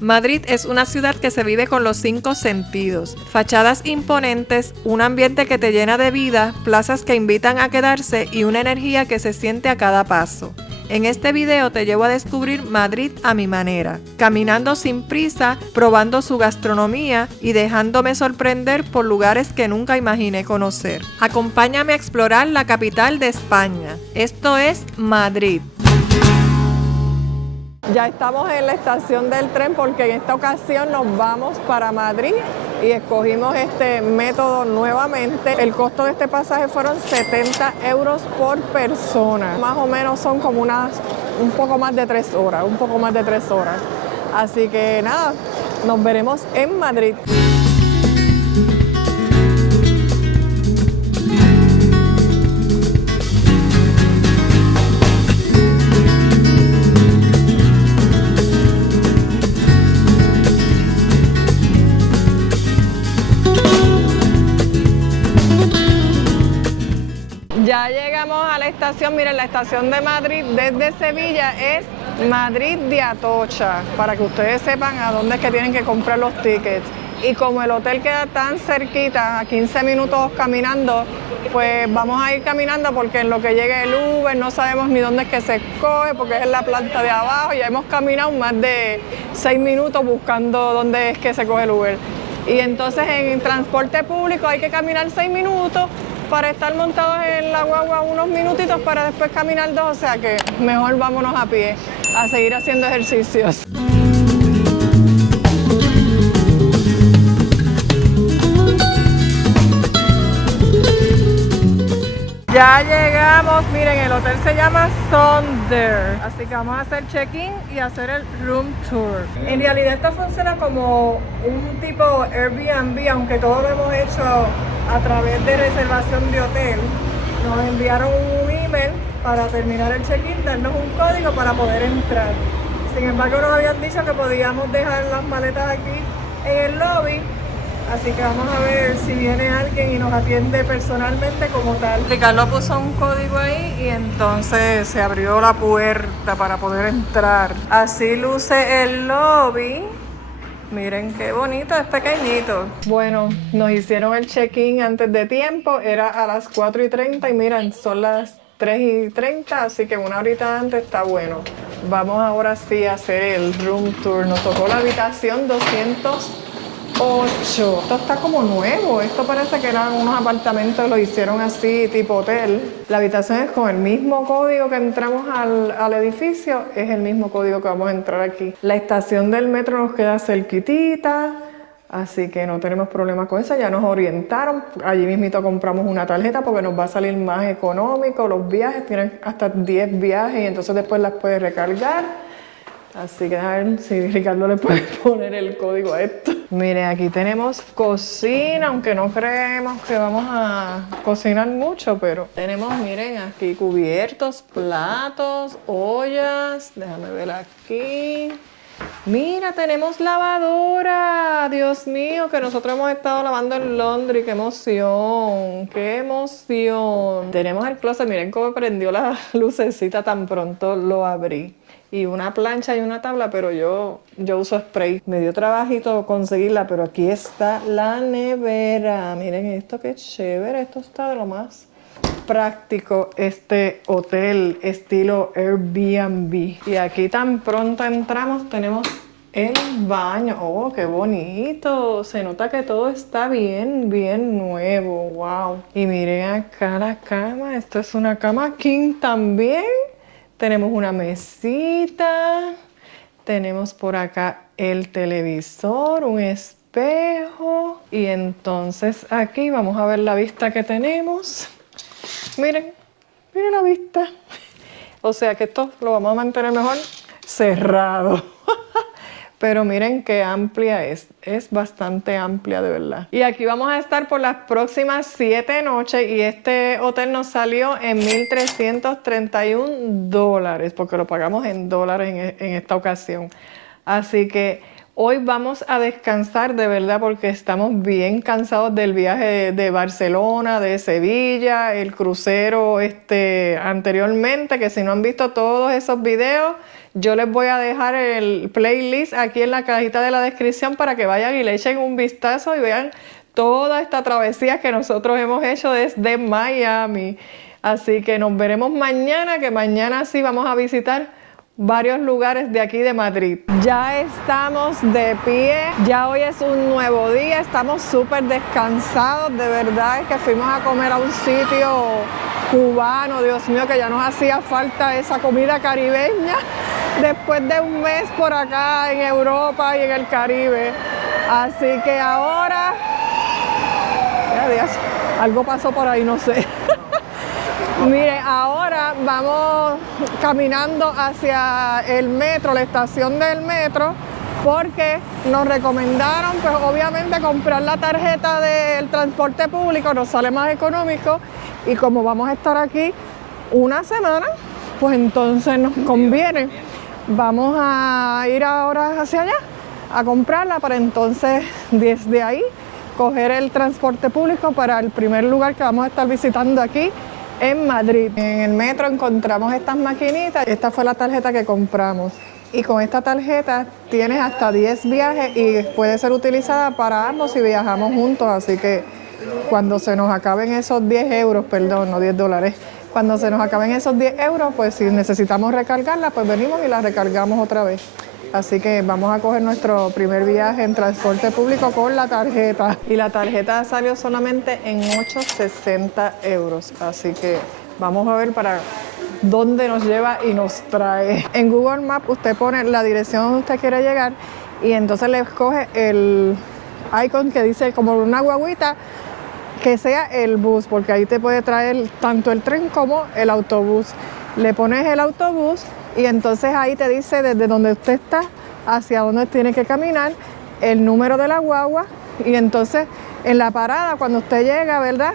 Madrid es una ciudad que se vive con los 5 sentidos, fachadas imponentes, un ambiente que te llena de vida, plazas que invitan a quedarse y una energía que se siente a cada paso. En este video te llevo a descubrir Madrid a mi manera, caminando sin prisa, probando su gastronomía y dejándome sorprender por lugares que nunca imaginé conocer. Acompáñame a explorar la capital de España. Esto es Madrid. Ya estamos en la estación del tren porque en esta ocasión nos vamos para Madrid y escogimos este método nuevamente. El costo de este pasaje fueron 70 euros por persona. Más o menos son como un poco más de 3 horas, Así que nada, nos veremos en Madrid. Ya llegamos a la estación, miren, la estación de Madrid desde Sevilla es Madrid de Atocha, para que ustedes sepan a dónde es que tienen que comprar los tickets. Y como el hotel queda tan cerquita, a 15 minutos caminando, pues vamos a ir caminando porque en lo que llegue el Uber no sabemos ni dónde es que se coge porque es en la planta de abajo. Ya hemos caminado más de 6 minutos buscando dónde es que se coge el Uber. Y entonces en transporte público hay que caminar 6 minutos para estar montados en la guagua unos minutitos para después caminar 2, o sea que mejor vámonos a pie a seguir haciendo ejercicios. Ya llegamos, miren, el hotel se llama Sonder, así que vamos a hacer check-in y hacer el room tour. En realidad esto funciona como un tipo Airbnb, aunque todo lo hemos hecho a través de reservación de hotel. Nos enviaron un email para terminar el check-in, darnos un código para poder entrar. Sin embargo, nos habían dicho que podíamos dejar las maletas aquí en el lobby. Así que vamos a ver si viene alguien y nos atiende personalmente como tal. Ricardo puso un código ahí y entonces se abrió la puerta para poder entrar. Así luce el lobby. Miren qué bonito, es pequeñito. Bueno, nos hicieron el check-in antes de tiempo, era a las 4:30 y miren, son las 3:30, así que una horita antes está bueno. Vamos ahora sí a hacer el room tour. Nos tocó la habitación 208. Esto está como nuevo. Esto parece que eran unos apartamentos, lo hicieron así tipo hotel. La habitación es con el mismo código que entramos al edificio, es el mismo código que vamos a entrar aquí. La estación del metro nos queda cerquitita, así que no tenemos problema con eso. Ya nos orientaron, allí mismito compramos una tarjeta porque nos va a salir más económico. Los viajes tienen hasta 10 viajes y entonces después las puedes recargar. Así que a ver si Ricardo le puede poner el código a esto. Miren, aquí tenemos cocina, aunque no creemos que vamos a cocinar mucho, pero tenemos, miren, aquí cubiertos, platos, ollas. Déjame ver aquí. Mira, tenemos lavadora. Dios mío, que nosotros hemos estado lavando en Londres. ¡Qué emoción! ¡Qué emoción! Tenemos el closet. Miren cómo prendió la lucecita tan pronto lo abrí. Y una plancha y una tabla, pero yo uso spray. Me dio trabajito conseguirla, pero aquí está la nevera. Miren esto, qué chévere. Esto está de lo más práctico, este hotel estilo Airbnb. Y aquí tan pronto entramos tenemos el baño. ¡Oh, qué bonito! Se nota que todo está bien, bien nuevo. ¡Wow! Y miren acá la cama. Esto es una cama king también. Tenemos una mesita, tenemos por acá el televisor, un espejo y entonces aquí vamos a ver la vista que tenemos. Miren, miren la vista. O sea que esto lo vamos a mantener mejor cerrado. Pero miren qué amplia es bastante amplia de verdad. Y aquí vamos a estar por las próximas 7 noches y este hotel nos salió en $1,331 porque lo pagamos en dólares en esta ocasión. Así que hoy vamos a descansar de verdad porque estamos bien cansados del viaje de Barcelona, de Sevilla, el crucero anteriormente, que si no han visto todos esos videos, Yo les voy a dejar el playlist aquí en la cajita de la descripción para que vayan y le echen un vistazo y vean toda esta travesía que nosotros hemos hecho desde Miami. Así que nos veremos mañana, que mañana sí vamos a visitar varios lugares de aquí de Madrid. Ya estamos de pie, ya hoy es un nuevo día, estamos súper descansados, de verdad es que fuimos a comer a un sitio cubano, Dios mío, que ya nos hacía falta esa comida caribeña después de un mes por acá en Europa y en el Caribe. Así que ahora, ya Dios, algo pasó por ahí, no sé. Mire, ahora vamos caminando hacia el metro, la estación del metro, porque nos recomendaron, pues obviamente comprar la tarjeta del transporte público, nos sale más económico, y como vamos a estar aquí una semana, pues entonces nos conviene. Vamos a ir ahora hacia allá a comprarla para entonces desde ahí coger el transporte público para el primer lugar que vamos a estar visitando aquí en Madrid. En el metro encontramos estas maquinitas. Esta fue la tarjeta que compramos. Y con esta tarjeta tienes hasta 10 viajes y puede ser utilizada para ambos si viajamos juntos. Así que cuando se nos acaben esos 10 euros, perdón, no 10 dólares, cuando se nos acaben esos 10 euros, pues si necesitamos recargarla, pues venimos y la recargamos otra vez. Así que vamos a coger nuestro primer viaje en transporte público con la tarjeta. Y la tarjeta salió solamente en 8,60 euros. Así que vamos a ver para dónde nos lleva y nos trae. En Google Maps usted pone la dirección donde usted quiere llegar y entonces le escoge el icon que dice como una guaguita que sea el bus, porque ahí te puede traer tanto el tren como el autobús. Le pones el autobús y entonces ahí te dice desde donde usted está hacia dónde tiene que caminar, el número de la guagua, y entonces en la parada cuando usted llega, ¿verdad?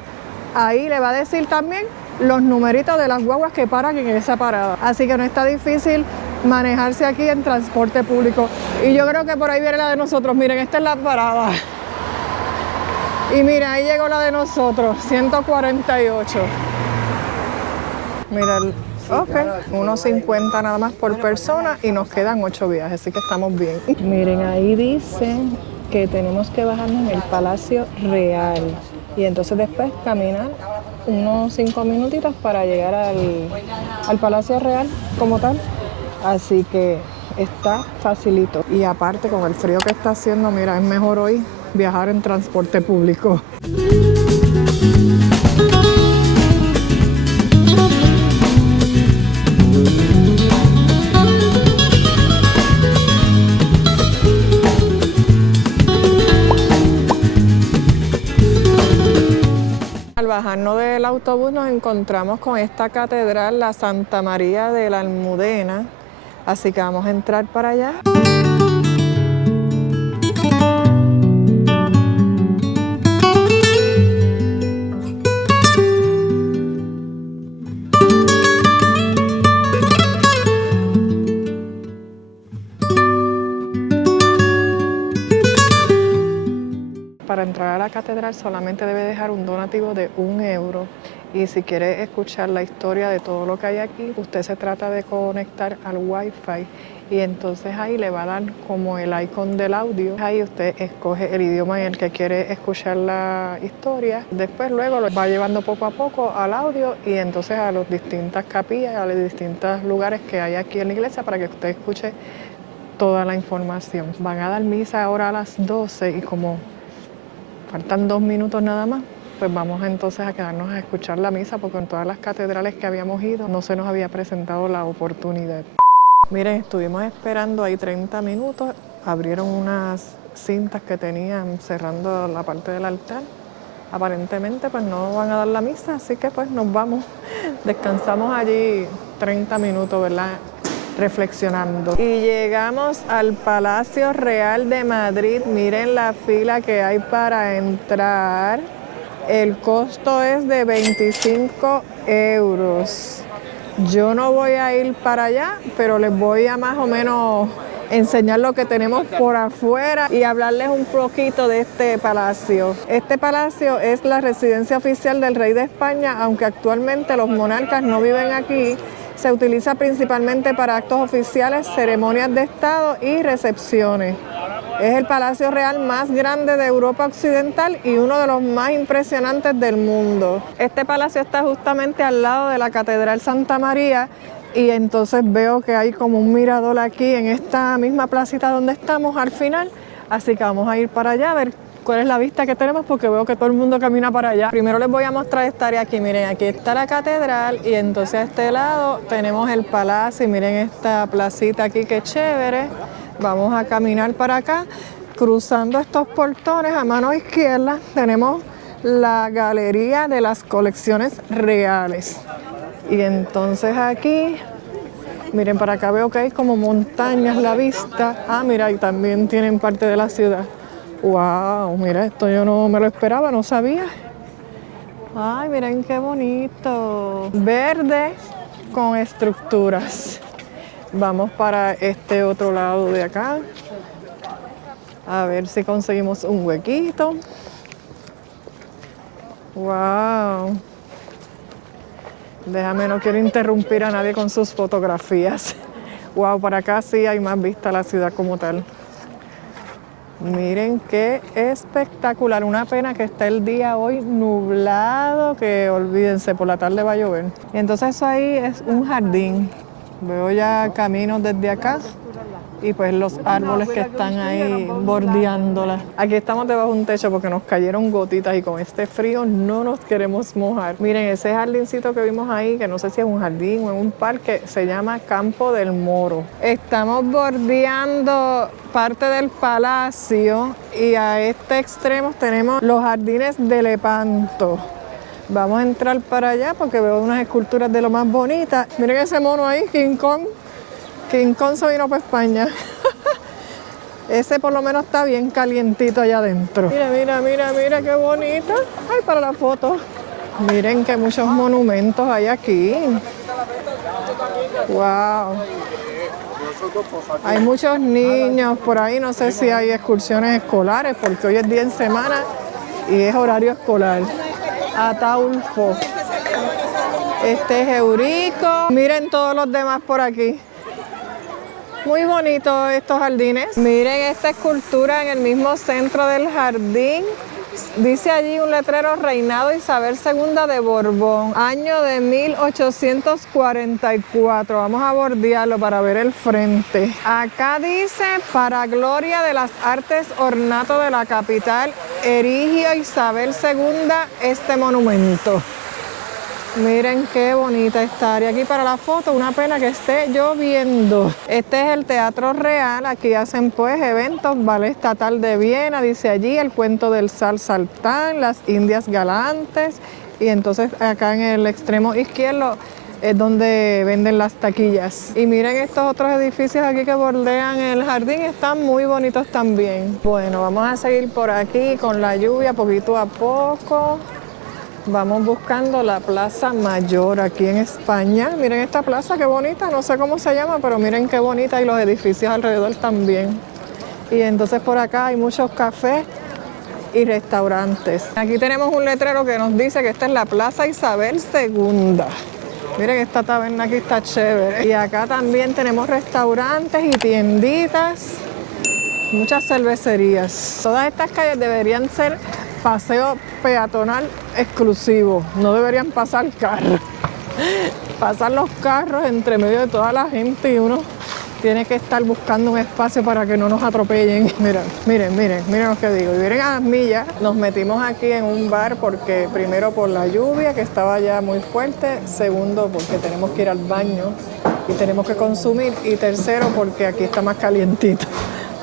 Ahí le va a decir también los numeritos de las guaguas que paran en esa parada. Así que no está difícil manejarse aquí en transporte público. Y yo creo que por ahí viene la de nosotros. Miren, esta es la parada. Y mira, ahí llegó la de nosotros, 148. Mira, ok, 1.50 nada más por persona y nos quedan 8 viajes, así que estamos bien. Miren, ahí dice que tenemos que bajarnos en el Palacio Real y entonces después caminar unos 5 minutitos para llegar al Palacio Real como tal. Así que está facilito. Y aparte con el frío que está haciendo, mira, es mejor hoy viajar en transporte público. Al bajarnos del autobús nos encontramos con esta catedral, la Santa María de la Almudena, así que vamos a entrar para allá. Para entrar a la catedral solamente debe dejar un donativo de 1 euro y si quiere escuchar la historia de todo lo que hay aquí, usted se trata de conectar al Wi-Fi y entonces ahí le va a dar como el icon del audio. Ahí usted escoge el idioma en el que quiere escuchar la historia. Después luego lo va llevando poco a poco al audio y entonces a las distintas capillas, a los distintos lugares que hay aquí en la iglesia para que usted escuche toda la información. Van a dar misa ahora a las 12 y como faltan 2 minutos nada más, pues vamos entonces a quedarnos a escuchar la misa porque en todas las catedrales que habíamos ido no se nos había presentado la oportunidad. Miren, estuvimos esperando ahí 30 minutos, abrieron unas cintas que tenían cerrando la parte del altar. Aparentemente pues no van a dar la misa, así que pues nos vamos. Descansamos allí 30 minutos, ¿verdad? Reflexionando. Y llegamos al Palacio Real de Madrid. Miren la fila que hay para entrar. El costo es de 25 euros. Yo no voy a ir para allá, pero les voy a más o menos enseñar lo que tenemos por afuera y hablarles un poquito de este palacio. Este palacio es la residencia oficial del rey de España, aunque actualmente los monarcas no viven aquí. Se utiliza principalmente para actos oficiales, ceremonias de Estado y recepciones. Es el palacio real más grande de Europa Occidental y uno de los más impresionantes del mundo. Este palacio está justamente al lado de la Catedral Santa María y entonces veo que hay como un mirador aquí en esta misma placita donde estamos al final. Así que vamos a ir para allá a ver cuál es la vista que tenemos porque veo que todo el mundo camina para allá. Primero les voy a mostrar esta área aquí. Miren, aquí está la catedral y entonces a este lado tenemos el palacio y miren esta placita aquí, qué chévere. Vamos a caminar para acá, cruzando estos portones. A mano izquierda tenemos la galería de las colecciones reales. Y entonces aquí, miren para acá, veo que hay como montañas la vista. Ah, mira, y también tienen parte de la ciudad. ¡Wow! Mira, esto yo no me lo esperaba, no sabía. ¡Ay, miren qué bonito! Verde con estructuras. Vamos para este otro lado de acá. A ver si conseguimos un huequito. ¡Wow! Déjame, no quiero interrumpir a nadie con sus fotografías. ¡Wow! Para acá sí hay más vista a la ciudad como tal. Miren qué espectacular. Una pena que está el día hoy nublado, que olvídense, por la tarde va a llover. Y entonces eso ahí es un jardín. Veo ya caminos desde acá y pues los árboles que están ahí bordeándola. Aquí estamos debajo de un techo porque nos cayeron gotitas y con este frío no nos queremos mojar. Miren, ese jardincito que vimos ahí, que no sé si es un jardín o en un parque, se llama Campo del Moro. Estamos bordeando parte del palacio y a este extremo tenemos los jardines de Lepanto. Vamos a entrar para allá porque veo unas esculturas de lo más bonitas. Miren ese mono ahí, King Kong. King Kong se vino para España. Ese por lo menos está bien calientito allá adentro. Mira, mira, mira, mira qué bonito. Ay, para la foto. Miren que muchos monumentos hay aquí. Wow. Hay muchos niños por ahí. No sé si hay excursiones escolares porque hoy es día en semana y es horario escolar. Ataulfo. Este es Eurico. Miren todos los demás por aquí. Muy bonitos estos jardines. Miren esta escultura en el mismo centro del jardín. Dice allí un letrero: Reinado Isabel II de Borbón, año de 1844. Vamos a bordearlo para ver el frente. Acá dice: para gloria de las artes ornato de la capital, erigió Isabel II este monumento. Miren qué bonita esta área aquí para la foto. Una pena que esté lloviendo. Este es el Teatro Real. Aquí hacen pues eventos. Ballet Estatal de Viena, dice allí, el cuento del Zar Saltán, las Indias Galantes. Y entonces acá en el extremo izquierdo es donde venden las taquillas. Y miren estos otros edificios aquí que bordean el jardín. Están muy bonitos también. Bueno, vamos a seguir por aquí con la lluvia poquito a poco. Vamos buscando la Plaza Mayor aquí en España. Miren esta plaza, qué bonita, no sé cómo se llama, pero miren qué bonita y los edificios alrededor también. Y entonces por acá hay muchos cafés y restaurantes. Aquí tenemos un letrero que nos dice que esta es la Plaza Isabel II. Miren, esta taberna aquí está chévere. Y acá también tenemos restaurantes y tienditas, muchas cervecerías. Todas estas calles deberían ser paseo peatonal exclusivo, no deberían pasar carros. Pasan los carros entre medio de toda la gente y uno tiene que estar buscando un espacio para que no nos atropellen. Miren, miren, miren, miren lo que digo. Y miren a las millas, nos metimos aquí en un bar porque primero por la lluvia que estaba ya muy fuerte, segundo porque tenemos que ir al baño y tenemos que consumir, y tercero porque aquí está más calientito.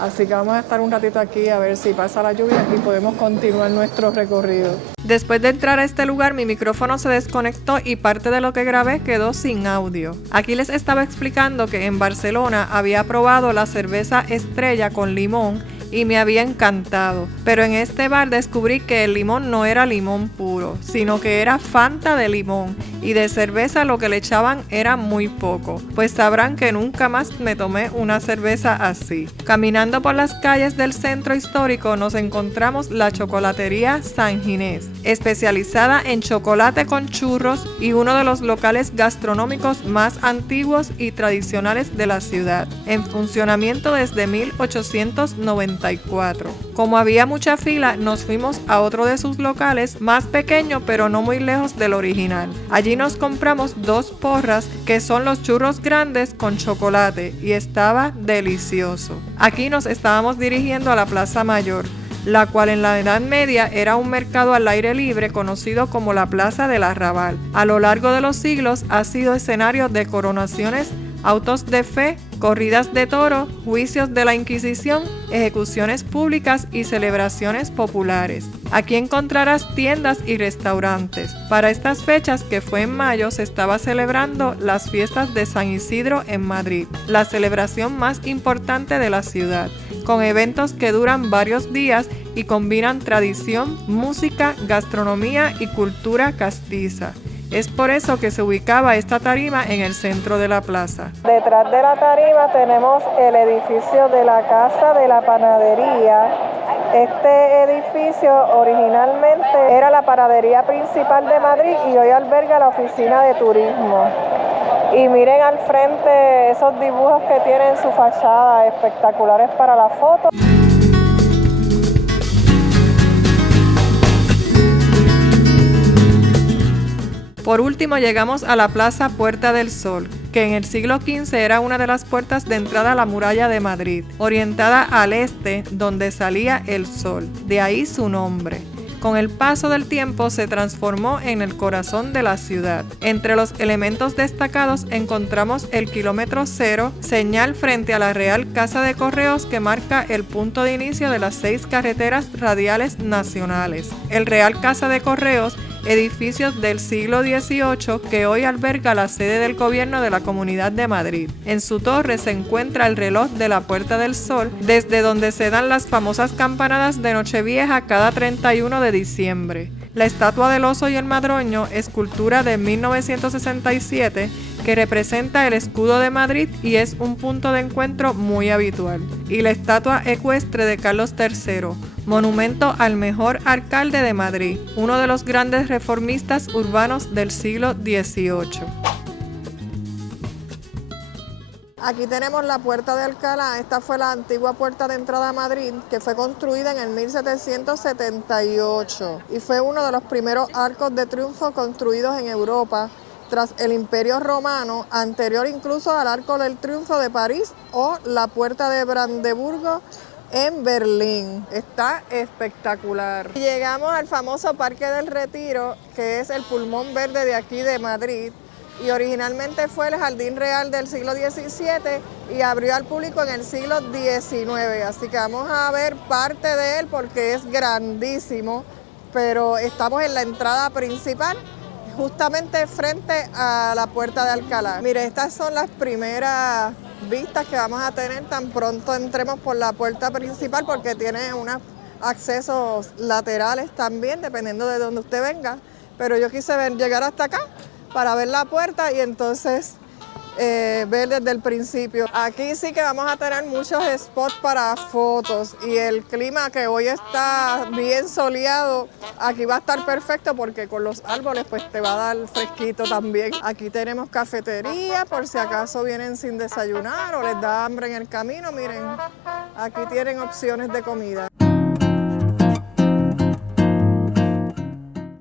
Así que vamos a estar un ratito aquí a ver si pasa la lluvia y podemos continuar nuestro recorrido. Después de entrar a este lugar, mi micrófono se desconectó y parte de lo que grabé quedó sin audio. Aquí les estaba explicando que en Barcelona había probado la cerveza Estrella con limón y me había encantado, pero en este bar descubrí que el limón no era limón puro, sino que era Fanta de limón, y de cerveza lo que le echaban era muy poco, pues sabrán que nunca más me tomé una cerveza así. Caminando por las calles del centro histórico nos encontramos la chocolatería San Ginés, especializada en chocolate con churros y uno de los locales gastronómicos más antiguos y tradicionales de la ciudad, en funcionamiento desde 1894. Como había mucha fila, nos fuimos a otro de sus locales, más pequeño pero no muy lejos del original. Allí nos compramos 2 porras, que son los churros grandes con chocolate, y estaba delicioso. Aquí nos estábamos dirigiendo a la Plaza Mayor, la cual en la Edad Media era un mercado al aire libre conocido como la Plaza del Arrabal. A lo largo de los siglos ha sido escenario de coronaciones, autos de fe, corridas de toro, juicios de la Inquisición, ejecuciones públicas y celebraciones populares. Aquí encontrarás tiendas y restaurantes. Para estas fechas, que fue en mayo, se estaba celebrando las fiestas de San Isidro en Madrid, la celebración más importante de la ciudad, con eventos que duran varios días y combinan tradición, música, gastronomía y cultura castiza. Es por eso que se ubicaba esta tarima en el centro de la plaza. Detrás de la tarima tenemos el edificio de la Casa de la Panadería. Este edificio originalmente era la panadería principal de Madrid y hoy alberga la oficina de turismo. Y miren al frente esos dibujos que tienen su fachada, espectaculares para la foto. Por último llegamos a la Plaza Puerta del Sol, que en el siglo XV era una de las puertas de entrada a la muralla de Madrid, orientada al este, donde salía el sol, de ahí su nombre. Con el paso del tiempo se transformó en el corazón de la ciudad. Entre los elementos destacados encontramos el kilómetro cero, señal frente a la Real Casa de Correos que marca el punto de inicio de las 6 carreteras radiales nacionales. El Real Casa de Correos, edificios del siglo XVIII que hoy alberga la sede del gobierno de la Comunidad de Madrid. En su torre se encuentra el reloj de la Puerta del Sol, desde donde se dan las famosas campanadas de Nochevieja cada 31 de diciembre. La estatua del oso y el madroño, escultura de 1967, que representa el escudo de Madrid y es un punto de encuentro muy habitual. Y la estatua ecuestre de Carlos III, monumento al mejor alcalde de Madrid, uno de los grandes reformistas urbanos del siglo XVIII. Aquí tenemos la Puerta de Alcalá. Esta fue la antigua puerta de entrada a Madrid, que fue construida en el 1778 y fue uno de los primeros arcos de triunfo construidos en Europa tras el Imperio Romano, anterior incluso al Arco del Triunfo de París o la Puerta de Brandeburgo en Berlín. Está espectacular. Llegamos al famoso Parque del Retiro, que es el pulmón verde de aquí de Madrid, y originalmente fue el Jardín Real del siglo XVII y abrió al público en el siglo XIX. Así que vamos a ver parte de él porque es grandísimo, pero estamos en la entrada principal, justamente frente a la Puerta de Alcalá. Mire, estas son las primeras vistas que vamos a tener tan pronto entremos por la puerta principal, porque tiene unos accesos laterales también, dependiendo de donde usted venga. Pero yo quise llegar hasta acá para ver la puerta y entonces ver desde el principio. Aquí sí que vamos a tener muchos spots para fotos y el clima, que hoy está bien soleado, aquí va a estar perfecto porque con los árboles pues te va a dar fresquito también. Aquí tenemos cafetería por si acaso vienen sin desayunar o les da hambre en el camino. Miren, aquí tienen opciones de comida.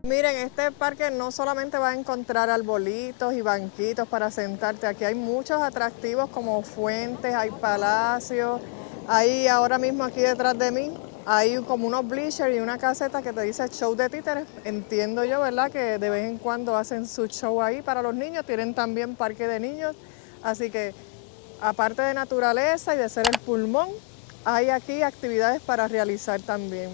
Miren, este parque no solamente va a encontrar arbolitos y banquitos para sentarte, aquí hay muchos atractivos como fuentes, hay palacios, hay ahora mismo aquí detrás de mí, hay como unos bleachers y una caseta que te dice show de títeres. Entiendo yo, ¿verdad?, que de vez en cuando hacen su show ahí para los niños, tienen también parque de niños, así que aparte de naturaleza y de ser el pulmón, hay aquí actividades para realizar también.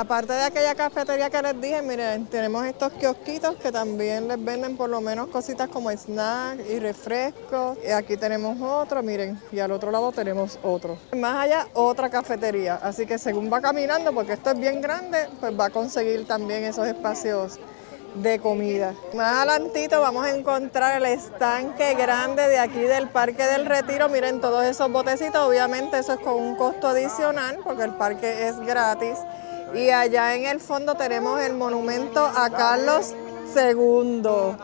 Aparte de aquella cafetería que les dije, miren, tenemos estos kiosquitos que también les venden por lo menos cositas como snacks y refrescos. Y aquí tenemos otro, miren, y al otro lado tenemos otro. Más allá, otra cafetería. Así que según va caminando, porque esto es bien grande, pues va a conseguir también esos espacios de comida. Más adelantito vamos a encontrar el estanque grande de aquí del Parque del Retiro. Miren todos esos botecitos, obviamente eso es con un costo adicional porque el parque es gratis. Y allá en el fondo tenemos el monumento a Carlos II.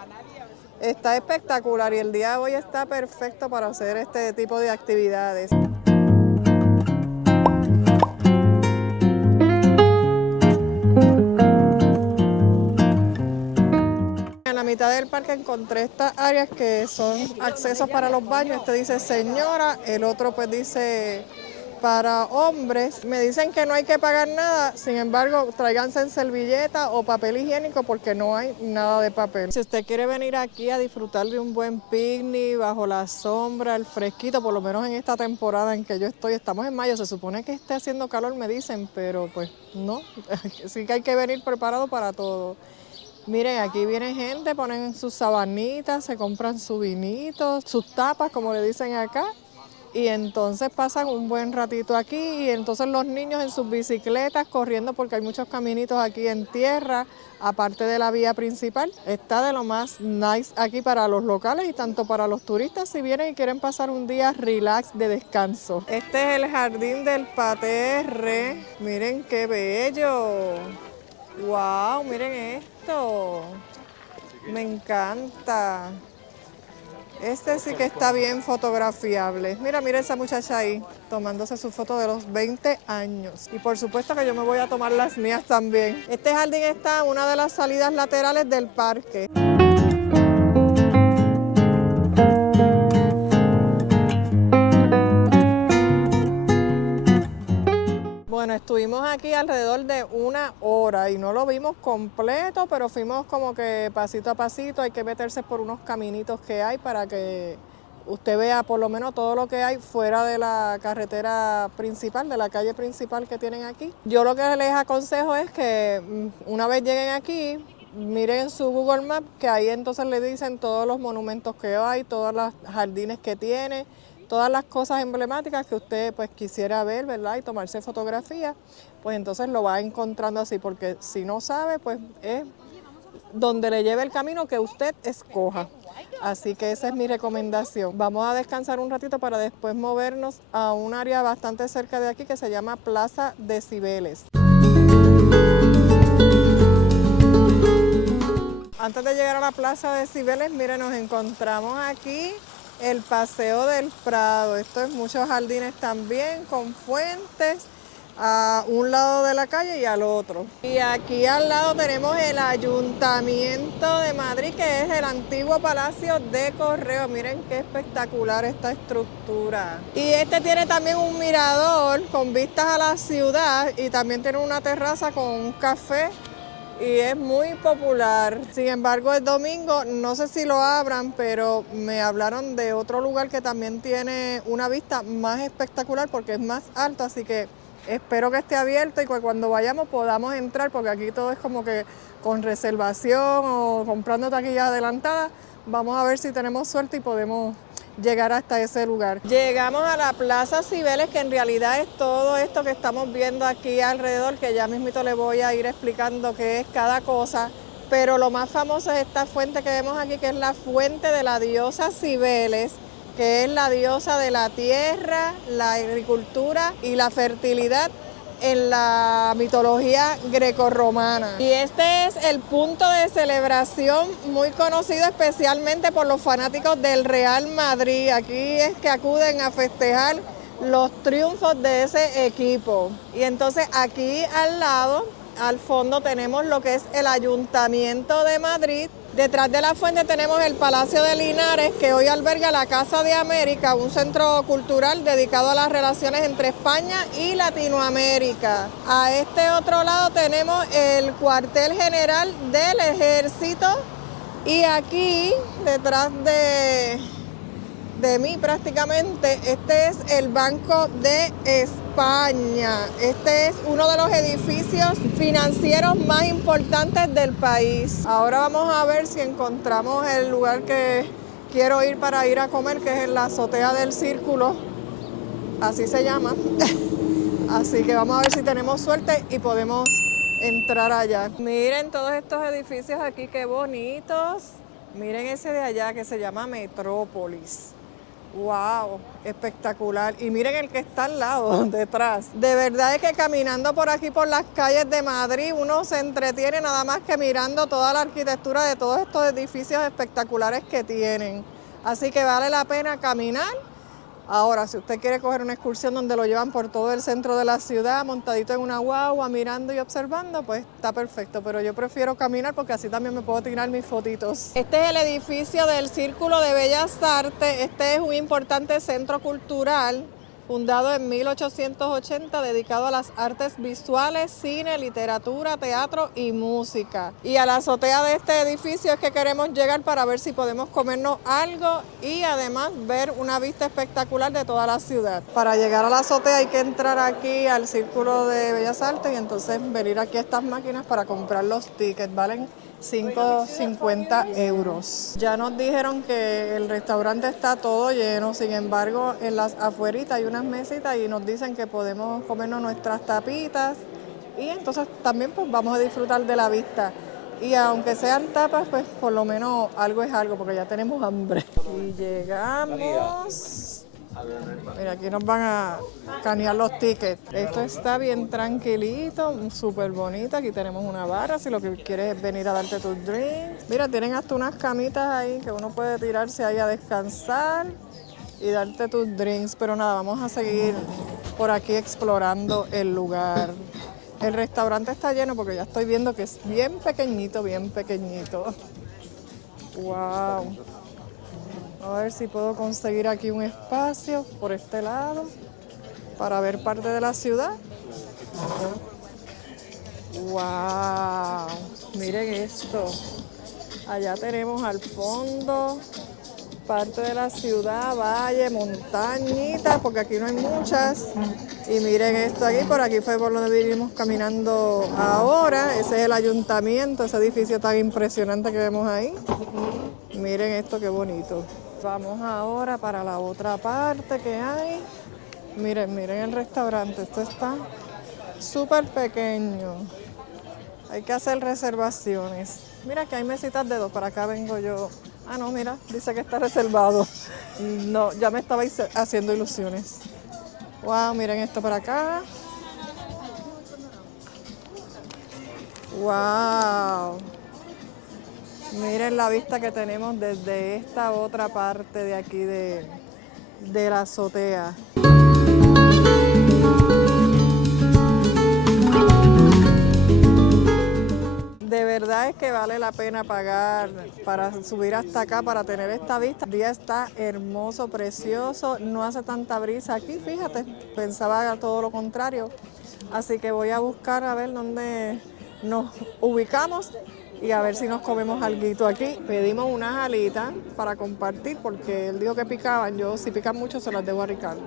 Está espectacular y el día de hoy está perfecto para hacer este tipo de actividades. En la mitad del parque encontré estas áreas que son accesos para los baños. Este dice señora, el otro pues dice para hombres. Me dicen que no hay que pagar nada, sin embargo, tráiganse en servilleta o papel higiénico porque no hay nada de papel. Si usted quiere venir aquí a disfrutar de un buen picnic bajo la sombra, el fresquito, por lo menos en esta temporada en que yo estoy, estamos en mayo, se supone que esté haciendo calor, me dicen, pero pues no, sí que hay que venir preparado para todo. Miren, aquí viene gente, ponen sus sabanitas, se compran su vinito, sus tapas, como le dicen acá, y entonces pasan un buen ratito aquí, y entonces los niños en sus bicicletas corriendo porque hay muchos caminitos aquí en tierra, aparte de la vía principal. Está de lo más nice aquí para los locales y tanto para los turistas si vienen y quieren pasar un día relax de descanso. Este es el jardín del Paterre, miren qué bello. ¡Wow! Miren esto. Me encanta. Este sí que está bien fotografiable. Mira, mira esa muchacha ahí, tomándose su foto de los 20 años. Y por supuesto que yo me voy a tomar las mías también. Este jardín está en una de las salidas laterales del parque. Bueno, estuvimos aquí alrededor de 1 hora y no lo vimos completo, pero fuimos como que pasito a pasito. Hay que meterse por unos caminitos que hay para que usted vea por lo menos todo lo que hay fuera de la carretera principal, de la calle principal que tienen aquí. Yo lo que les aconsejo es que una vez lleguen aquí, miren su Google Maps, que ahí entonces le dicen todos los monumentos que hay, todos los jardines que tiene, todas las cosas emblemáticas que usted pues quisiera ver, ¿verdad? Y tomarse fotografías, pues entonces lo va encontrando así, porque si no sabe, pues es donde le lleve el camino que usted escoja. Así que esa es mi recomendación. Vamos a descansar un ratito para después movernos a un área bastante cerca de aquí que se llama Plaza de Cibeles. Antes de llegar a la Plaza de Cibeles, miren, nos encontramos aquí el Paseo del Prado. Esto es muchos jardines también con fuentes a un lado de la calle y al otro. Y aquí al lado tenemos el Ayuntamiento de Madrid, que es el antiguo Palacio de Correos. Miren qué espectacular esta estructura. Y este tiene también un mirador con vistas a la ciudad y también tiene una terraza con un café. Y es muy popular. Sin embargo, el domingo, no sé si lo abran, pero me hablaron de otro lugar que también tiene una vista más espectacular porque es más alto, así que espero que esté abierto y que cuando vayamos podamos entrar, porque aquí todo es como que con reservación o comprando taquillas adelantadas. Vamos a ver si tenemos suerte y podemos llegar hasta ese lugar. Llegamos a la Plaza Cibeles, que en realidad es todo esto que estamos viendo aquí alrededor, que ya mismito le voy a ir explicando qué es cada cosa, pero lo más famoso es esta fuente que vemos aquí, que es la fuente de la diosa Cibeles, que es la diosa de la tierra, la agricultura y la fertilidad en la mitología grecorromana. Y este es el punto de celebración muy conocido especialmente por los fanáticos del Real Madrid. Aquí es que acuden a festejar los triunfos de ese equipo. Y entonces aquí al lado, al fondo, tenemos lo que es el Ayuntamiento de Madrid. Detrás de la fuente tenemos el Palacio de Linares, que hoy alberga la Casa de América, un centro cultural dedicado a las relaciones entre España y Latinoamérica. A este otro lado tenemos el cuartel general del Ejército y aquí, detrás de mí prácticamente, este es el Banco de España. Este es uno de los edificios financieros más importantes del país. Ahora vamos a ver si encontramos el lugar que quiero ir para ir a comer, que es en la azotea del Círculo. Así se llama. Así que vamos a ver si tenemos suerte y podemos entrar allá. Miren todos estos edificios aquí, qué bonitos. Miren ese de allá que se llama Metrópolis. ¡Wow! Espectacular. Y miren el que está al lado, detrás. De verdad es que caminando por aquí, por las calles de Madrid, uno se entretiene nada más que mirando toda la arquitectura de todos estos edificios espectaculares que tienen. Así que vale la pena caminar. Ahora, si usted quiere coger una excursión donde lo llevan por todo el centro de la ciudad, montadito en una guagua, mirando y observando, pues está perfecto. Pero yo prefiero caminar porque así también me puedo tirar mis fotitos. Este es el edificio del Círculo de Bellas Artes. Este es un importante centro cultural fundado en 1880, dedicado a las artes visuales, cine, literatura, teatro y música. Y a la azotea de este edificio es que queremos llegar para ver si podemos comernos algo y además ver una vista espectacular de toda la ciudad. Para llegar a la azotea hay que entrar aquí al Círculo de Bellas Artes y entonces venir aquí a estas máquinas para comprar los tickets. Valen 5,50 euros. Ya nos dijeron que el restaurante está todo lleno, sin embargo en las afueritas hay unas mesitas y nos dicen que podemos comernos nuestras tapitas y entonces también pues vamos a disfrutar de la vista. Y aunque sean tapas, pues por lo menos algo es algo porque ya tenemos hambre. Y llegamos. Mira, aquí nos van a escanear los tickets. Esto está bien tranquilito, súper bonito. Aquí tenemos una barra si lo que quieres es venir a darte tus drinks. Mira, tienen hasta unas camitas ahí que uno puede tirarse ahí a descansar y darte tus drinks. Pero nada, vamos a seguir por aquí explorando el lugar. El restaurante está lleno porque ya estoy viendo que es bien pequeñito, bien pequeñito. ¡Wow! A ver si puedo conseguir aquí un espacio por este lado para ver parte de la ciudad. ¡Wow! Miren esto. Allá tenemos al fondo parte de la ciudad, valle, montañitas, porque aquí no hay muchas. Y miren esto aquí, por aquí fue por donde vinimos caminando ahora. Ese es el ayuntamiento, ese edificio tan impresionante que vemos ahí. Miren esto, qué bonito. Vamos ahora para la otra parte que hay. Miren, miren el restaurante. Esto está súper pequeño. Hay que hacer reservaciones. Mira que hay mesitas de dos. Para acá vengo yo. Ah, no, mira, dice que está reservado. No, ya me estaba haciendo ilusiones. Wow, miren esto para acá. Wow. Miren la vista que tenemos desde esta otra parte de aquí de la azotea. De verdad es que vale la pena pagar para subir hasta acá, para tener esta vista. El día está hermoso, precioso, no hace tanta brisa aquí, fíjate, pensaba todo lo contrario. Así que voy a buscar a ver dónde nos ubicamos y a ver si nos comemos alguito aquí. Pedimos unas alitas para compartir porque él dijo que picaban. Yo si pican mucho se las debo a Ricardo.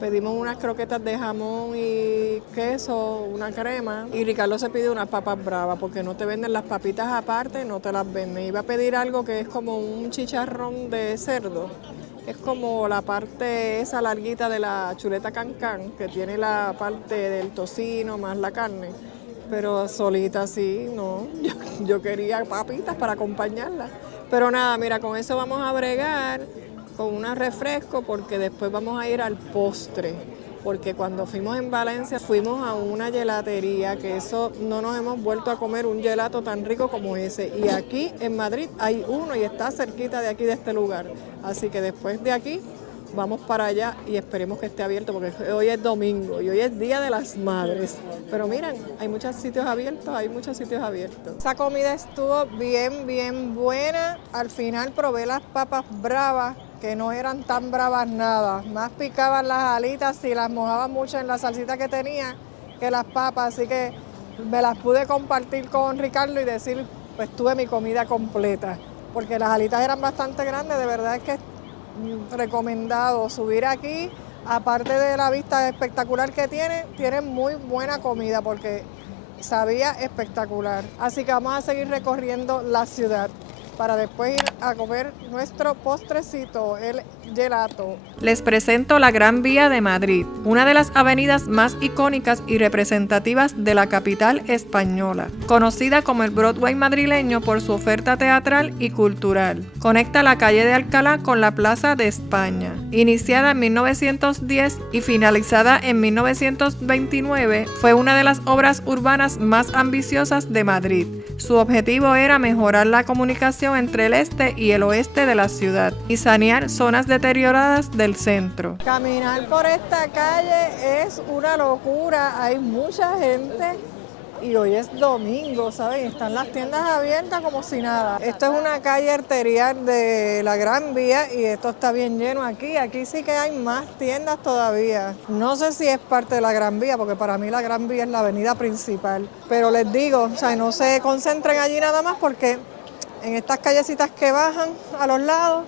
Pedimos unas croquetas de jamón y queso, una crema. Y Ricardo se pide unas papas bravas porque no te venden las papitas aparte, no te las venden. Iba a pedir algo que es como un chicharrón de cerdo. Es como la parte esa larguita de la chuleta cancán, que tiene la parte del tocino más la carne. Pero solita sí, no. Yo quería papitas para acompañarla. Pero nada, mira, con eso vamos a bregar, con un refresco, porque después vamos a ir al postre. Porque cuando fuimos en Valencia, fuimos a una gelatería, que eso no nos hemos vuelto a comer un gelato tan rico como ese. Y aquí en Madrid hay uno y está cerquita de aquí, de este lugar. Así que después de aquí vamos para allá y esperemos que esté abierto porque hoy es domingo y hoy es Día de las Madres. Pero miren, hay muchos sitios abiertos, Esa comida estuvo bien, bien buena. Al final probé las papas bravas, que no eran tan bravas nada. Más picaban las alitas y las mojaban mucho en la salsita que tenía que las papas. Así que me las pude compartir con Ricardo y decir, pues tuve mi comida completa. Porque las alitas eran bastante grandes, de verdad es que recomendado subir aquí. Aparte de la vista espectacular que tiene muy buena comida porque sabía espectacular. Así que vamos a seguir recorriendo la ciudad para después ir a comer nuestro postrecito, el gelato. Les presento la Gran Vía de Madrid, una de las avenidas más icónicas y representativas de la capital española, conocida como el Broadway madrileño por su oferta teatral y cultural. Conecta la calle de Alcalá con la Plaza de España. Iniciada en 1910 y finalizada en 1929, fue una de las obras urbanas más ambiciosas de Madrid. Su objetivo era mejorar la comunicación entre el este y el oeste de la ciudad y sanear zonas deterioradas del centro. Caminar por esta calle es una locura, hay mucha gente y hoy es domingo, ¿saben? Están las tiendas abiertas como si nada. Esto es una calle arterial de la Gran Vía y esto está bien lleno aquí. Aquí sí que hay más tiendas todavía. No sé si es parte de la Gran Vía, porque para mí la Gran Vía es la avenida principal. Pero les digo, o sea, no se concentren allí nada más porque en estas callecitas que bajan a los lados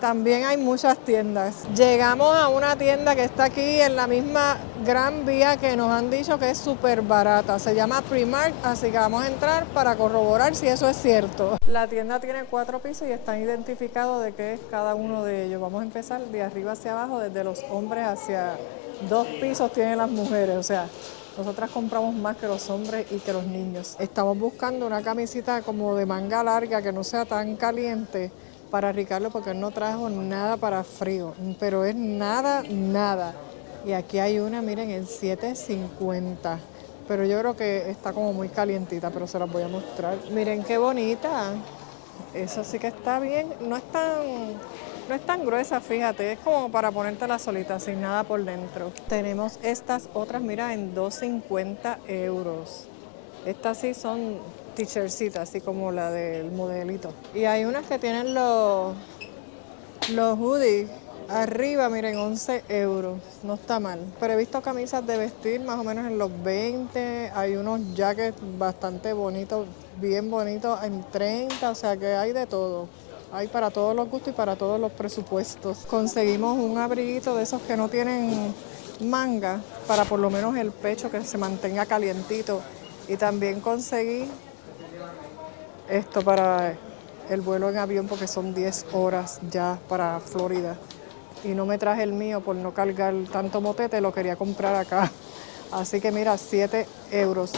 también hay muchas tiendas. Llegamos a una tienda que está aquí en la misma Gran Vía que nos han dicho que es súper barata. Se llama Primark, así que vamos a entrar para corroborar si eso es cierto. La tienda tiene 4 pisos y están identificados de qué es cada uno de ellos. Vamos a empezar de arriba hacia abajo, desde los hombres hacia 2 pisos tienen las mujeres. O sea, nosotras compramos más que los hombres y que los niños. Estamos buscando una camisita como de manga larga que no sea tan caliente para Ricardo porque él no trajo nada para frío, pero es nada. Y aquí hay una, miren, en $7.50, pero yo creo que está como muy calientita, pero se las voy a mostrar. Miren qué bonita, eso sí que está bien, no es tan gruesa, fíjate, es como para ponértela solita, sin nada por dentro. Tenemos estas otras, mira, en €2.50. Estas sí son t-shirtsitas, así como la del modelito. Y hay unas que tienen los hoodies arriba, miren, €11. No está mal. Pero he visto camisas de vestir más o menos en los 20. Hay unos jackets bastante bonitos, bien bonitos, en 30. O sea que hay de todo. Hay para todos los gustos y para todos los presupuestos. Conseguimos un abriguito de esos que no tienen manga, para por lo menos el pecho que se mantenga calientito. Y también conseguí esto para el vuelo en avión porque son 10 horas ya para Florida. Y no me traje el mío por no cargar tanto motete, lo quería comprar acá. Así que mira, €7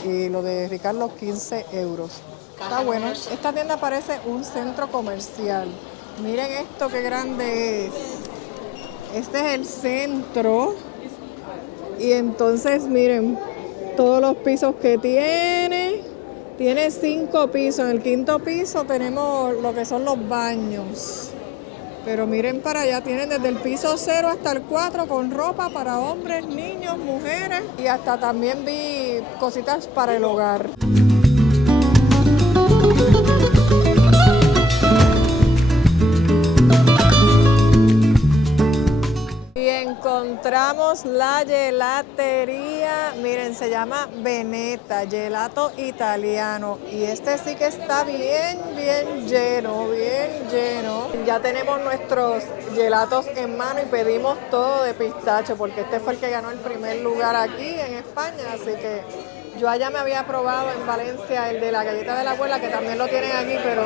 y lo de Ricardo, €15. Está bueno. Esta tienda parece un centro comercial. Miren esto, qué grande es. Este es el centro. Y entonces miren todos los pisos que tiene. Tiene 5 pisos. En el 5.º piso tenemos lo que son los baños. Pero miren para allá, tienen desde el piso 0 hasta el 4 con ropa para hombres, niños, mujeres. Y hasta también vi cositas para el hogar. Y encontramos la gelatería, miren, se llama Veneta, gelato italiano. Y este sí que está bien lleno. Ya tenemos nuestros gelatos en mano y pedimos todo de pistacho, porque este fue el que ganó el primer lugar aquí en España. Así que yo allá me había probado en Valencia el de la galleta de la abuela, que también lo tienen aquí, pero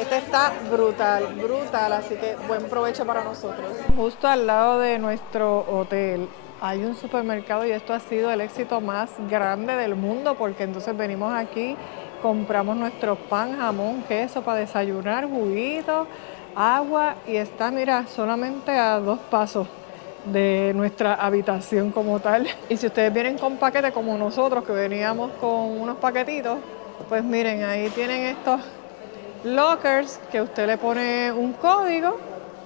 este está brutal, así que buen provecho para nosotros. Justo al lado de nuestro hotel hay un supermercado y esto ha sido el éxito más grande del mundo porque entonces venimos aquí, compramos nuestro pan, jamón, queso para desayunar, juguitos, agua y está, mira, solamente a 2 pasos de nuestra habitación como tal. Y si ustedes vienen con paquetes como nosotros que veníamos con unos paquetitos, pues miren, ahí tienen estos lockers que usted le pone un código,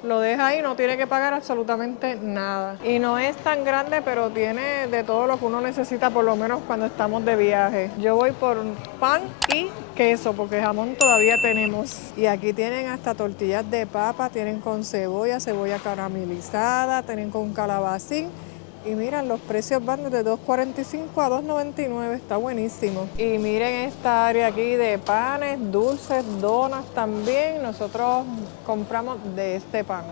lo deja ahí, no tiene que pagar absolutamente nada. Y no es tan grande, pero tiene de todo lo que uno necesita, por lo menos cuando estamos de viaje. Yo voy por pan y queso, porque jamón todavía tenemos. Y aquí tienen hasta tortillas de papa, tienen con cebolla caramelizada, tienen con calabacín. Y miren, los precios van desde $2.45 a $2.99, está buenísimo. Y miren esta área aquí de panes, dulces, donas también. Nosotros compramos de este pan.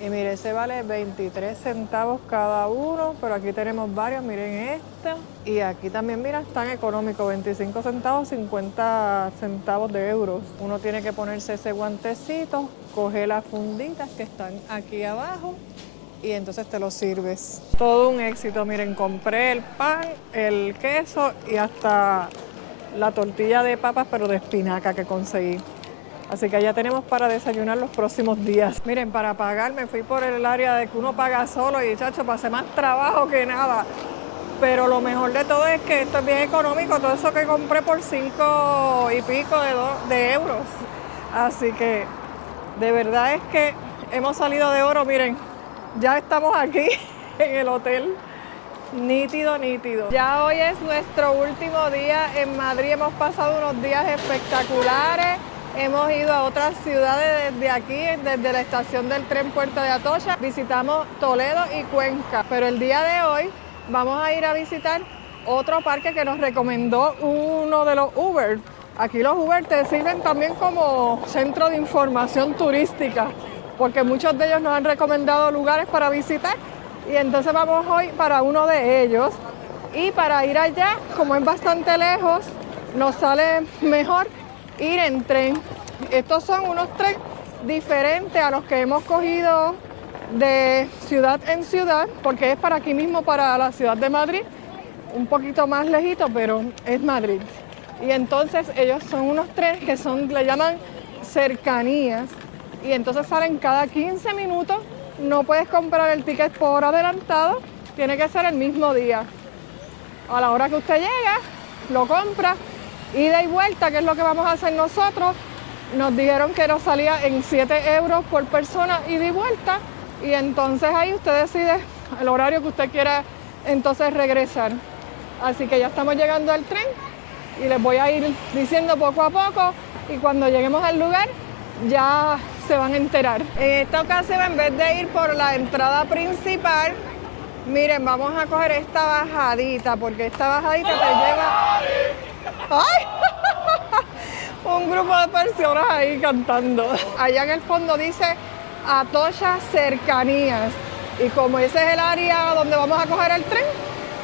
Y mire, ese vale 23 centavos cada uno, pero aquí tenemos varios, miren este. Y aquí también, mira, están económicos, 25 centavos, 50 centavos de euros. Uno tiene que ponerse ese guantecito, coge las funditas que están aquí abajo y entonces te lo sirves. Todo un éxito, miren, compré el pan, el queso y hasta la tortilla de papas, pero de espinaca que conseguí. Así que ya tenemos para desayunar los próximos días. Miren, para pagar me fui por el área de que uno paga solo y, chacho, pasé más trabajo que nada. Pero lo mejor de todo es que esto es bien económico, todo eso que compré por 5 y pico de euros. Así que de verdad es que hemos salido de oro, miren, ya estamos aquí en el hotel. Nítido, nítido. Ya hoy es nuestro último día en Madrid, hemos pasado unos días espectaculares. Hemos ido a otras ciudades desde aquí, desde la estación del tren Puerto de Atocha. Visitamos Toledo y Cuenca, pero el día de hoy vamos a ir a visitar otro parque que nos recomendó uno de los Uber. Aquí los Uber te sirven también como centro de información turística, porque muchos de ellos nos han recomendado lugares para visitar y entonces vamos hoy para uno de ellos. Y para ir allá, como es bastante lejos, nos sale mejor ir en tren. Estos son unos trenes diferentes a los que hemos cogido de ciudad en ciudad, porque es para aquí mismo, para la ciudad de Madrid, un poquito más lejito, pero es Madrid. Y entonces ellos son unos trenes que le llaman cercanías, y entonces salen cada 15 minutos. No puedes comprar el ticket por adelantado, tiene que ser el mismo día. A la hora que usted llega, lo compra, ida y vuelta, que es lo que vamos a hacer nosotros. Nos dijeron que nos salía en 7 euros por persona ida y vuelta, y entonces ahí usted decide el horario que usted quiera entonces regresar. Así que ya estamos llegando al tren y les voy a ir diciendo poco a poco, y cuando lleguemos al lugar ya se van a enterar. En esta ocasión, en vez de ir por la entrada principal, miren, vamos a coger esta bajadita, porque esta bajadita te lleva... ¡Ay! Un grupo de personas ahí cantando. Allá en el fondo dice Atocha Cercanías. Y como ese es el área donde vamos a coger el tren,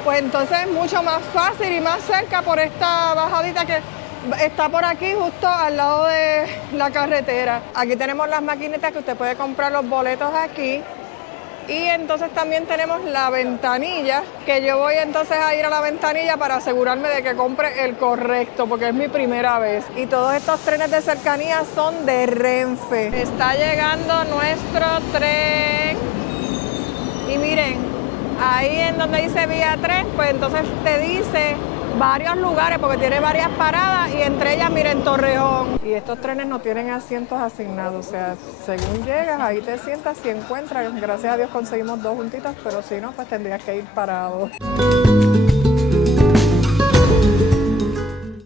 pues entonces es mucho más fácil y más cerca por esta bajadita que está por aquí justo al lado de la carretera. Aquí tenemos las maquinitas que usted puede comprar los boletos aquí. Y entonces también tenemos la ventanilla, que yo voy entonces a ir a la ventanilla para asegurarme de que compre el correcto, porque es mi primera vez. Y todos estos trenes de cercanía son de Renfe. Está llegando nuestro tren. Y miren, ahí en donde dice vía 3, pues entonces te dice varios lugares, porque tiene varias paradas, y entre ellas, miren, Torrejón. Y estos trenes no tienen asientos asignados, o sea, según llegas, ahí te sientas y encuentras. Gracias a Dios conseguimos 2 juntitas, pero si no, pues tendrías que ir parado.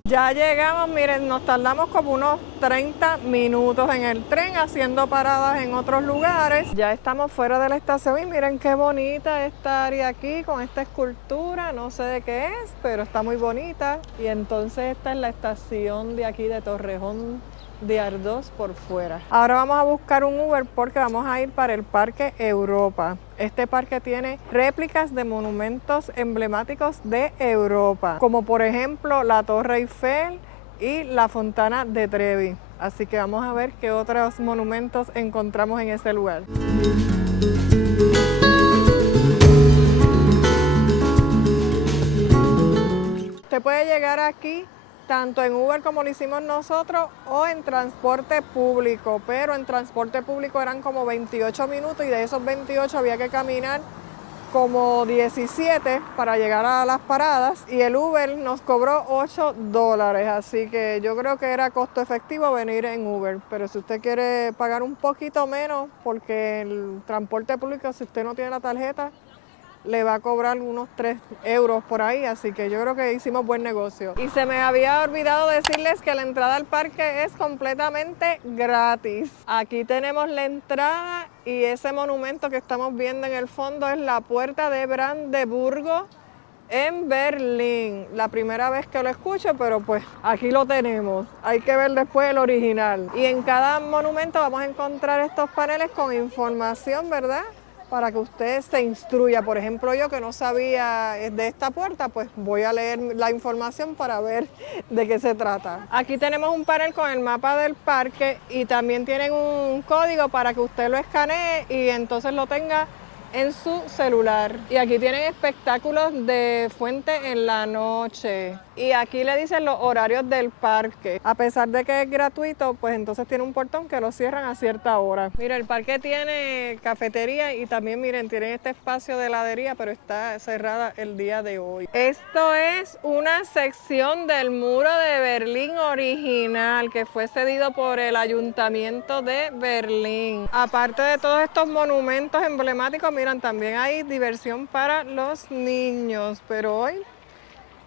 Ya llegamos, miren, nos tardamos como unos 30 minutos en el tren haciendo paradas en otros lugares. Ya estamos fuera de la estación y miren qué bonita esta área aquí con esta escultura, no sé de qué es, pero está muy bonita. Y entonces esta es la estación de aquí de Torrejón de Ardoz por fuera. Ahora vamos a buscar un Uber porque vamos a ir para el Parque Europa. Este parque tiene réplicas de monumentos emblemáticos de Europa, como por ejemplo la Torre Eiffel y la Fontana de Trevi. Así que vamos a ver qué otros monumentos encontramos en ese lugar. Usted puede llegar aquí tanto en Uber como lo hicimos nosotros o en transporte público, pero en transporte público eran como 28 minutos y de esos 28 había que caminar como 17 para llegar a las paradas, y el Uber nos cobró $8, así que yo creo que era costo efectivo venir en Uber, pero si usted quiere pagar un poquito menos, porque el transporte público, si usted no tiene la tarjeta, le va a cobrar unos 3 euros por ahí, así que yo creo que hicimos buen negocio. Y se me había olvidado decirles que la entrada al parque es completamente gratis. Aquí tenemos la entrada y ese monumento que estamos viendo en el fondo es la Puerta de Brandeburgo, en Berlín. La primera vez que lo escucho, pero pues aquí lo tenemos. Hay que ver después el original. Y en cada monumento vamos a encontrar estos paneles con información, ¿verdad? Para que usted se instruya. Por ejemplo, yo que no sabía de esta puerta, pues voy a leer la información para ver de qué se trata. Aquí tenemos un panel con el mapa del parque y también tienen un código para que usted lo escanee y entonces lo tenga en su celular. Y aquí tienen espectáculos de fuente en la noche. Y aquí le dicen los horarios del parque. A pesar de que es gratuito, pues entonces tiene un portón que lo cierran a cierta hora. Mira, el parque tiene cafetería y también, miren, tienen este espacio de heladería, pero está cerrada el día de hoy. Esto es una sección del muro de Berlín original que fue cedido por el Ayuntamiento de Berlín. Aparte de todos estos monumentos emblemáticos, miren, también hay diversión para los niños, pero hoy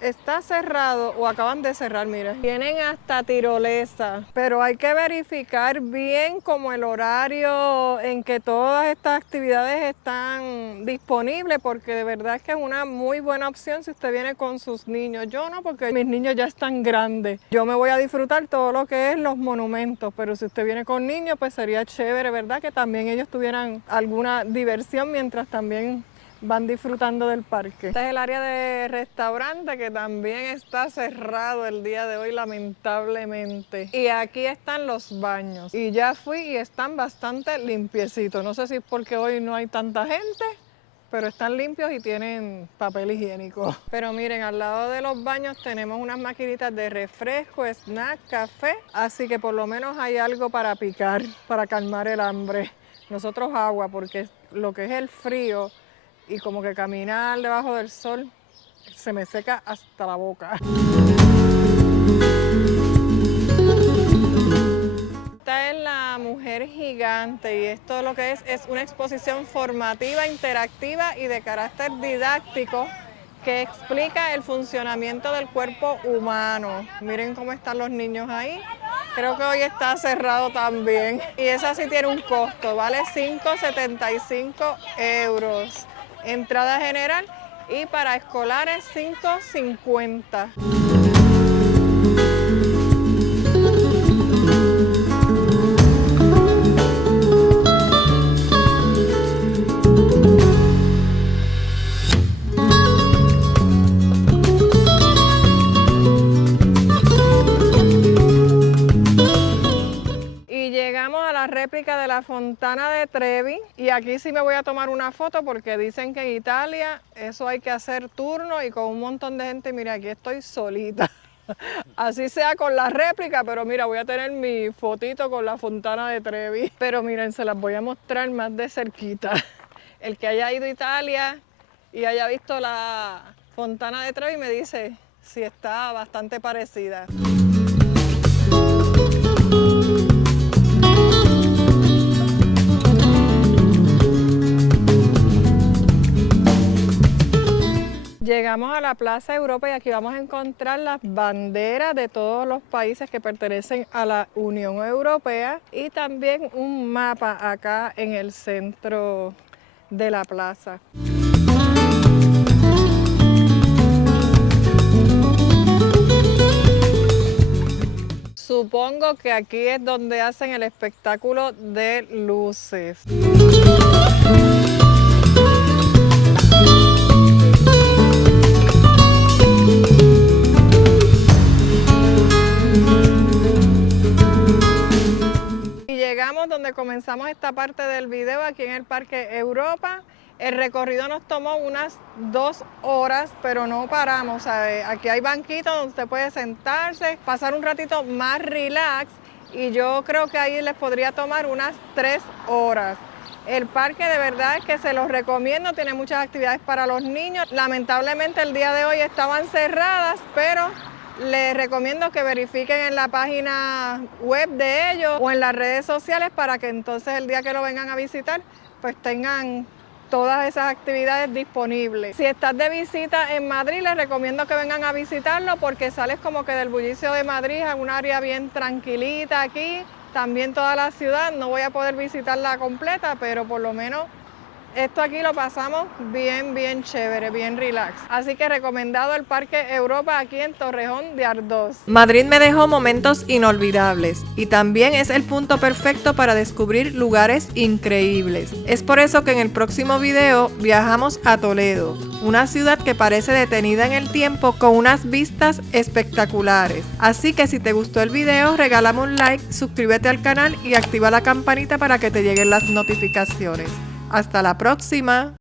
está cerrado o acaban de cerrar, mira. Tienen hasta tirolesa, pero hay que verificar bien como el horario en que todas estas actividades están disponibles, porque de verdad es que es una muy buena opción si usted viene con sus niños. Yo no, porque mis niños ya están grandes. Yo me voy a disfrutar todo lo que es los monumentos, pero si usted viene con niños, pues sería chévere, ¿verdad? Que también ellos tuvieran alguna diversión mientras también van disfrutando del parque. Este es el área de restaurante que también está cerrado el día de hoy, lamentablemente. Y aquí están los baños. Y ya fui y están bastante limpiecitos. No sé si es porque hoy no hay tanta gente, pero están limpios y tienen papel higiénico. Pero miren, al lado de los baños tenemos unas maquinitas de refresco, snack, café. Así que por lo menos hay algo para picar, para calmar el hambre. Nosotros agua, porque lo que es el frío y como que caminar debajo del sol se me seca hasta la boca. Esta es la mujer gigante y esto lo que es una exposición formativa, interactiva y de carácter didáctico que explica el funcionamiento del cuerpo humano. Miren cómo están los niños ahí. Creo que hoy está cerrado también. Y esa sí tiene un costo, vale 5,75 €. Entrada general y para escolares 5,50. Réplica de la Fontana de Trevi y aquí sí me voy a tomar una foto porque dicen que en Italia eso hay que hacer turno y con un montón de gente. Mira, aquí estoy solita. Así sea con la réplica, pero mira, voy a tener mi fotito con la Fontana de Trevi. Pero miren, se las voy a mostrar más de cerquita. El que haya ido a Italia y haya visto la Fontana de Trevi me dice si está bastante parecida. Llegamos a la Plaza Europa y aquí vamos a encontrar las banderas de todos los países que pertenecen a la Unión Europea y también un mapa acá en el centro de la plaza. Supongo que aquí es donde hacen el espectáculo de luces. Donde comenzamos esta parte del video aquí en el Parque Europa. El recorrido nos tomó unas 2 horas, pero no paramos, ¿sabe? Aquí hay banquitos donde usted puede sentarse, pasar un ratito más relax y yo creo que ahí les podría tomar unas 3 horas. El parque de verdad es que se los recomiendo, tiene muchas actividades para los niños. Lamentablemente el día de hoy estaban cerradas, pero les recomiendo que verifiquen en la página web de ellos o en las redes sociales para que entonces el día que lo vengan a visitar pues tengan todas esas actividades disponibles. Si estás de visita en Madrid, les recomiendo que vengan a visitarlo porque sales como que del bullicio de Madrid a un área bien tranquilita aquí. También toda la ciudad, no voy a poder visitarla completa, pero por lo menos Esto aquí lo pasamos bien chévere, bien relax. Así que recomendado el Parque Europa aquí en Torrejón de Ardoz. Madrid me dejó momentos inolvidables y también es el punto perfecto para descubrir lugares increíbles. Es por eso que en el próximo video viajamos a Toledo, una ciudad que parece detenida en el tiempo con unas vistas espectaculares. Así que si te gustó el video, regálame un like, suscríbete al canal y activa la campanita para que te lleguen las notificaciones. Hasta la próxima.